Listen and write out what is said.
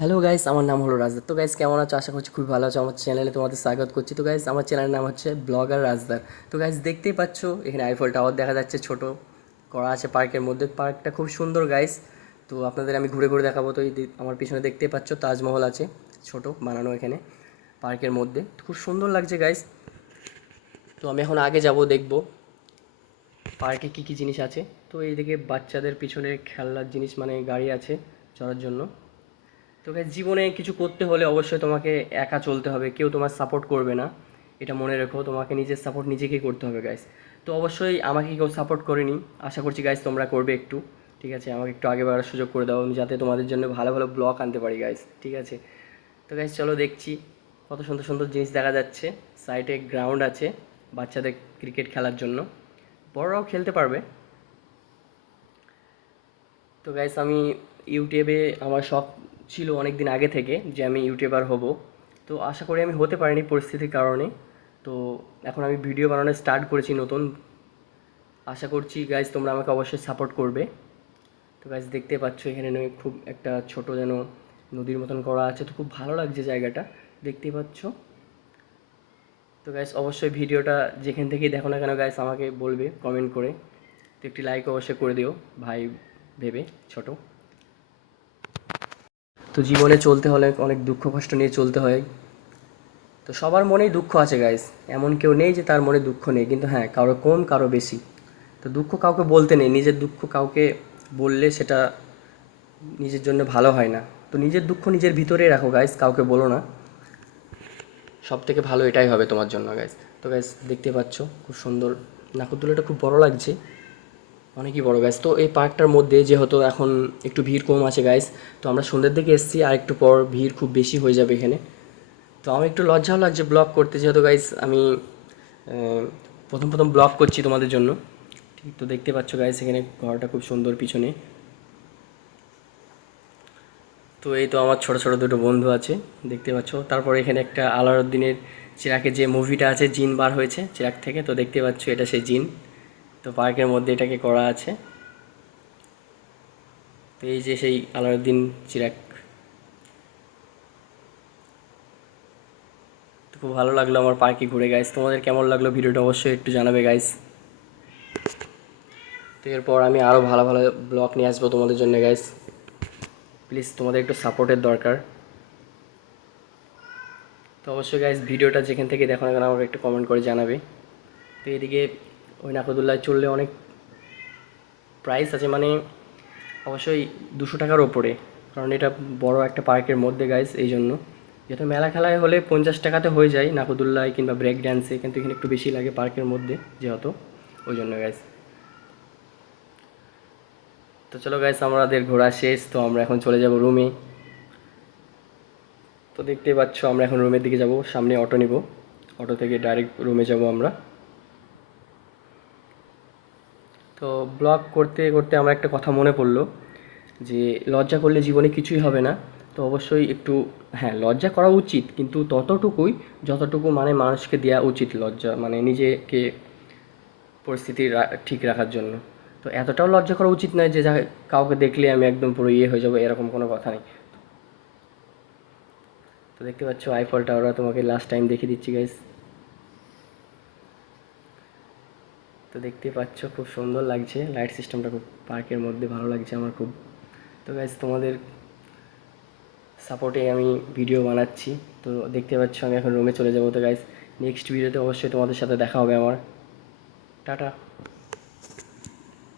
Hello guys, আমার নাম হলো রাজদার। তো গাইস, কেমন আছো? আশা করছি খুবই ভালো আছো। আমার চ্যানেলে তোমাদের স্বাগত করছি। তো গাইস, আমার চ্যানেলের নাম হচ্ছে ব্লগার রাজদার। তো গাইস, দেখতেই পাচ্ছ এখানে আইফেল টাওয়ার দেখা যাচ্ছে, ছোট করা আছে পার্কের মধ্যে। পার্কটা খুব সুন্দর গাইস। তো আপনাদের আমি ঘুরে ঘুরে দেখাবো। তো আমার পিছনে দেখতেই পাচ্ছ তাজমহল আছে, ছোট বানানো এখানে পার্কের মধ্যে। তো খুব সুন্দর লাগছে গাইস। তো আমি এখন আগে যাব, দেখবো পার্কে কী কী জিনিস আছে। তো এইদিকে বাচ্চাদের পিছনে খেলনার জিনিস, মানে গাড়ি আছে চড়ার জন্য। তো গাইস, জীবনে কিছু করতে হলে অবশ্যই তোমাকে একা চলতে হবে, কেউ তোমার সাপোর্ট করবে না। এটা মনে রেখো, তোমাকে নিজের সাপোর্ট নিজেকেই করতে হবে গাইস। তো অবশ্যই আমাকে কেউ সাপোর্ট করেনি, আশা করছি গাইস তোমরা করবে একটু। ঠিক আছে, আমাকে একটু আগে বাড়ার সুযোগ করে দাও, আমি যাতে তোমাদের জন্য ভালো ভালো ব্লগ আনতে পারি গাইস। ঠিক আছে, তো গাইস চলো দেখছি কত সুন্দর সুন্দর জিনিস দেখা যাচ্ছে। সাইডে গ্রাউন্ড আছে বাচ্চাদের ক্রিকেট খেলার জন্য, বড়রাও খেলতে পারবে। তো গাইস, আমি ইউটিউবে আমার শখ ছিল অনেক দিন আগে থেকে যে আমি ইউটিউবার হব। তো আশা করি আমি হতে পারিনি পরিস্থিতির কারণে। তো এখন আমি ভিডিও বানানো স্টার্ট করেছি নতুন। আশা করছি গাইস তোমরা আমাকে অবশ্যই সাপোর্ট করবে। তো গাইস, দেখতে পাচ্ছ এখানে খুব একটা ছোট যেন নদীর মতন করা আছে। তো খুব ভালো লাগছে জায়গাটা, দেখতেই পাচ্ছ। তো গাইস, অবশ্যই ভিডিওটা যেখান থেকেই দেখো না কেন গাইস আমাকে বলবে কমেন্ট করে। তো একটি লাইক অবশ্যই করে দিও ভাই ভেবে, ছোট। তো জীবনে চলতে হলে অনেক দুঃখ কষ্ট নিয়ে চলতে হয়। তো সবার মনেই দুঃখ আছে গাইস, এমন কেউ নেই যে তার মনে দুঃখ নেই। কিন্তু হ্যাঁ, কারো কম কারো বেশি। তো দুঃখ কাউকে বলতে নেই, নিজের দুঃখ কাউকে বললে সেটা নিজের জন্য ভালো হয় না। তো নিজের দুঃখ নিজের ভিতরেই রাখো গাইস, কাউকে বলো না। সব থেকে ভালো এটাই হবে তোমার জন্য গাইস। তো গাইস, দেখতে পাচ্ছ খুব সুন্দর নাগরদোলাটা, খুব বড় লাগছে, অনেকই বড় গাইস। তো এই পার্কটার মধ্যে যেহেতু এখন একটু ভিড় কম আছে গাইস, তো আমরা সন্ধ্যের দিকে এসেছি, আর একটু পর ভিড় খুব বেশি হয়ে যাবে এখানে। তো আমার একটু লজ্জাও লাগছে ব্লগ করতে, যেহেতু গাইস আমি আহ, প্রথম প্রথম ব্লগ করছি তোমাদের জন্য। ঠিক, তো দেখতে পাচ্ছ গাইস এখানে ঘরটা খুব সুন্দর পিছনে। তো এই তো আমার ছোট ছোট দুটো বন্ধু আছে, দেখতে পাচ্ছ। তারপরে এখানে একটা আলাউদ্দিনের চিরাকের যে মুভিটা আছে, জিন বার হয়েছে চিরাক থেকে, তো দেখতে পাচ্ছ এটা সেই জিন। তো পার্কের মধ্যে এটাকে করা আছে। তো এই যে সেই আলাউদ্দিন চিরাক। তো খুব ভালো লাগলো আমার পার্কে ঘুরে গাইস। তোমাদের কেমন লাগলো ভিডিওটা অবশ্যই একটু জানাবে গাইস। তো এরপর আমি আরও ভালো ভালো ব্লগ নিয়ে আসবো তোমাদের জন্য গাইস। প্লিজ তোমাদের একটু সাপোর্টের দরকার। তো অবশ্যই গাইস, ভিডিওটা যেখান থেকে দেখো না কেন আমাকে একটু কমেন্ট করে জানাবে। তো এদিকে ওই নাকরদোল্লায় চললে অনেক প্রাইস আছে, মানে অবশ্যই 200 টাকার ওপরে। কারণ এটা বড় একটা পার্কের মধ্যে গাইস, এই জন্য। যেহেতু মেলা খেলায় হলে 50 টাকাতে হয়ে যায় নাকরদোল্লায় কিংবা ব্রেক ড্যান্সে, কিন্তু এখানে একটু বেশি লাগে পার্কের মধ্যে যেহেতু, ওই জন্য গাইস। তো চলো গাইস, আমাদের ঘোরা শেষ, তো আমরা এখন চলে যাব রুমে। তো দেখতেই পাচ্ছ আমরা এখন রুমের দিকে যাব, সামনে অটো নিব, অটো থেকে ডাইরেক্ট রুমে যাব আমরা। তো ব্লগ করতে করতে আমার একটা কথা মনে পড়লো যে লজ্জা করলে জীবনে কিছুই হবে না। তো অবশ্যই একটু, হ্যাঁ, লজ্জা করা উচিত, কিন্তু ততটুকুই যতটুকু মানে মানুষকে দেওয়া উচিত। লজ্জা মানে নিজেকে পরিস্থিতি ঠিক রাখার জন্য। তো এতটাও লজ্জা করা উচিত নয় যে কাউকে দেখলে আমি একদম পুরো ইয়ে হয়ে যাবো, এরকম কোনো কথা নেই। তো দেখতে পাচ্ছ আইফল টাওয়ার, তোমাকে লাস্ট টাইম দেখিয়ে দিচ্ছি গাইস। তো দেখতেই পাচ্ছ খুব সুন্দর লাগছে, লাইট সিস্টেমটা খুব পার্কের মধ্যে ভালো লাগছে আমার খুব। তো গাইস, তোমাদের সাপোর্টে আমি ভিডিও বানাচ্ছি। তো দেখতে পাচ্ছ আমি এখন রুমে চলে যাবো। তো গাইস, নেক্সট ভিডিওতে অবশ্যই তোমাদের সাথে দেখা হবে আমার। টাটা।